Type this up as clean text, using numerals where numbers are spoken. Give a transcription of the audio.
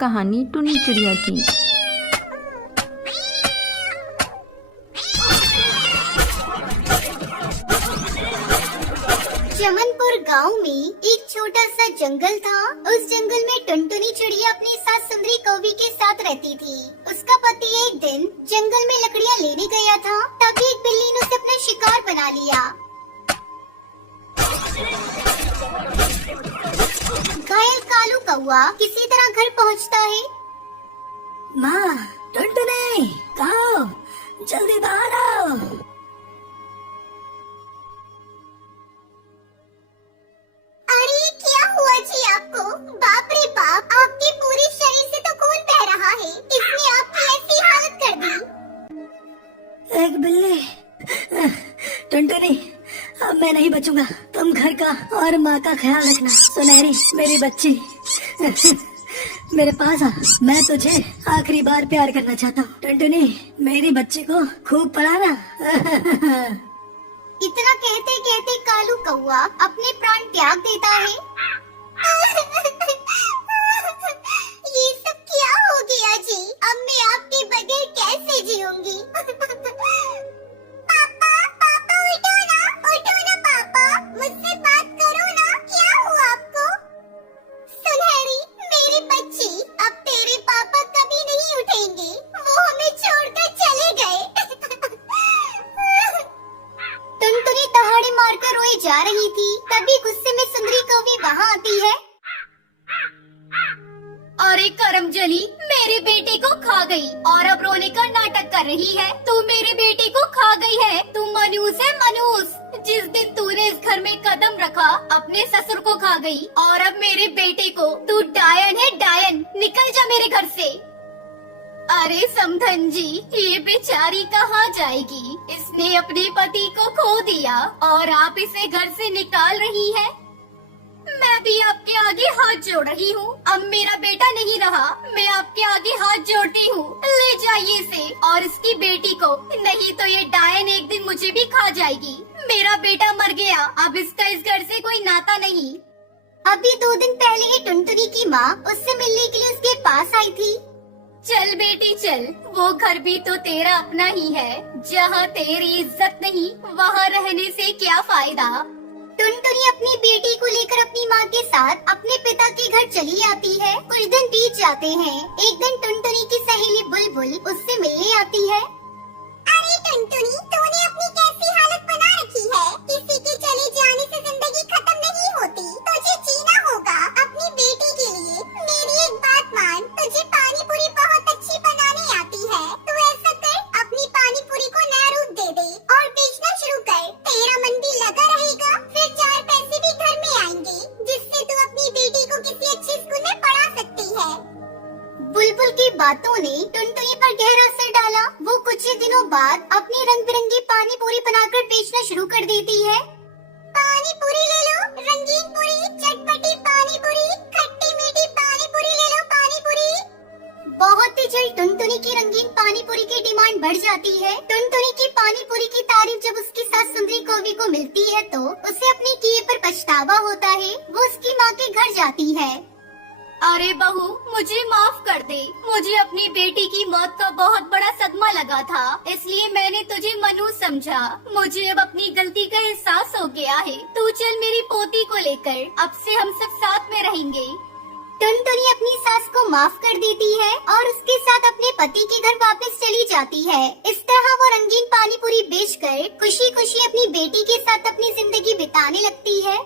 कहानी टुनी चिड़िया की। चमनपुर गांव में एक छोटा सा जंगल था। उस जंगल में टुनटुनी चिड़िया अपनी सास सुंदरी कौवी के साथ रहती थी। उसका पति एक दिन जंगल में लकड़ियां लेने गया था, तभी एक बिल्ली ने उसे अपना शिकार बना लिया। घायल कालू कौआ किसी तरह घर पहुंचता है। माँ, टुनटुनी, कहाँ हो? जल्दी बाहर आओ। अरे क्या हुआ जी आपको? बाप रे बाप, आपके पूरे शरीर से तो खून बह रहा है। इसने आपकी ऐसी हालत कर दी। एक बिल्ली। टुनटुनी, अब मैं नहीं बचूंगा। तुम घर का और माँ का ख्याल रखना। सुनहरी, मेरी बच्ची, मेरे पास आ। मैं तुझे आखिरी बार प्यार करना चाहता हूँ। टुनटुनी, मेरी बच्ची को खूब पढ़ाना। इतना कहते कहते कालू कौआ अपने प्राण त्याग देता है। ये सब क्या हो गया जी? अब मैं आपके बगैर कैसे जीऊंगी? पापा, पापा उठो ना पापा, मुझसे बात करो ना। क्या हुआ आपको? सुनहरी, मेरी बच्ची, अब तेरे पापा कभी नहीं उठेंगे। वो हमें छोड़कर चले गए। टुनटुनी दहाड़े मारकर रोए जा रही थी, तभी गुस्से में सुंदरी कौवी वहाँ आती है। अरे करमजली, मेरे बेटे को खा गई और अब रोने का नाटक कर रही है। तू मेरे बेटे को खा गई है। तू मनूस है, मनूस। जिस दिन तूने इस घर में कदम रखा, अपने ससुर को खा गई और अब मेरे बेटे को। तू डायन है, डायन। निकल जा मेरे घर से। अरे समधन जी, ये बेचारी कहाँ जाएगी? इसने अपने पति को खो दिया और आप इसे घर से निकाल रही है। मैं भी आपके आगे हाथ जोड़ रही हूँ। अब मेरा बेटा नहीं रहा, मैं आपके आगे हाथ जोड़ती हूँ। ले जाइए इसे और इसकी बेटी को, नहीं तो ये डायन एक दिन मुझे भी खा जाएगी। मेरा बेटा मर गया, अब इसका इस घर से कोई नाता नहीं। अभी 2 दिन पहले ही टुनटुनी की माँ उससे मिलने के लिए उसके पास आई थी। चल बेटी चल, वो घर भी तो तेरा अपना ही है। जहाँ तेरी इज्जत नहीं, वहाँ रहने से क्या फायदा। टुनटुनी अपनी बेटी को लेकर अपनी माँ के साथ अपने पिता के घर चली आती है। कुछ दिन बीत जाते हैं। एक दिन टुनटुनी की सहेली बुलबुल उससे मिलने आती है। अरे टुनटुनी, तूने अपनी कैसी हालत बना रखी है? किसी के चले जाने से जिंदगी खत्म नहीं होती। तुझे जीना होगा अपनी बेटी के लिए। मेरी एक बात मान, तुझे पानी पूरी बहुत अच्छी बनानी आती है। तू ऐसा कर, अपनी पानी पूरी को नया रूप दे दे और बेचना शुरू कर। तेरा मन भी लगा रहेगा, फिर 4 पैसे भी घर में आएंगे, जिससे तू अपनी बेटी को किसी अच्छे स्कूल में पढ़ा सकती है। बुलबुल की बातों ने टुनटुनी पर गहरा असर डाला। वो कुछ ही दिनों बाद अपनी रंग बिरंगी पानी पूरी बनाकर बेचना शुरू कर देती है। पानी पूरी ले लो, रंगीन पूरी, चटपटी पानी पूरी, खट्टी मीठी पानी पूरी ले लो, पानी पूरी। बहुत ही जल्द टुनटुनी की रंगीन पानी पूरी की डिमांड बढ़ जाती है। टुनटुनी की पानी पूरी की तारीफ जब उसकी सास सुंदरी कौवी को मिलती है तो उसे अपने किए पर पछतावा होता है। वो उसकी माँ के घर जाती है। अरे बहू, मुझे माफ कर दे। मुझे अपनी बेटी की मौत का बहुत बड़ा सदमा लगा था, इसलिए मैंने तुझे मनूस समझा। मुझे अब अपनी गलती का एहसास हो गया है। तू चल मेरी पोती को लेकर, अब से हम सब साथ में रहेंगे। टुनटुनी अपनी सास को माफ कर देती है और उसके साथ अपने पति के घर वापस चली जाती है। इस तरह वो रंगीन पानी पूरी बेचकर खुशी खुशी अपनी बेटी के साथ अपनी जिंदगी बिताने लगती है।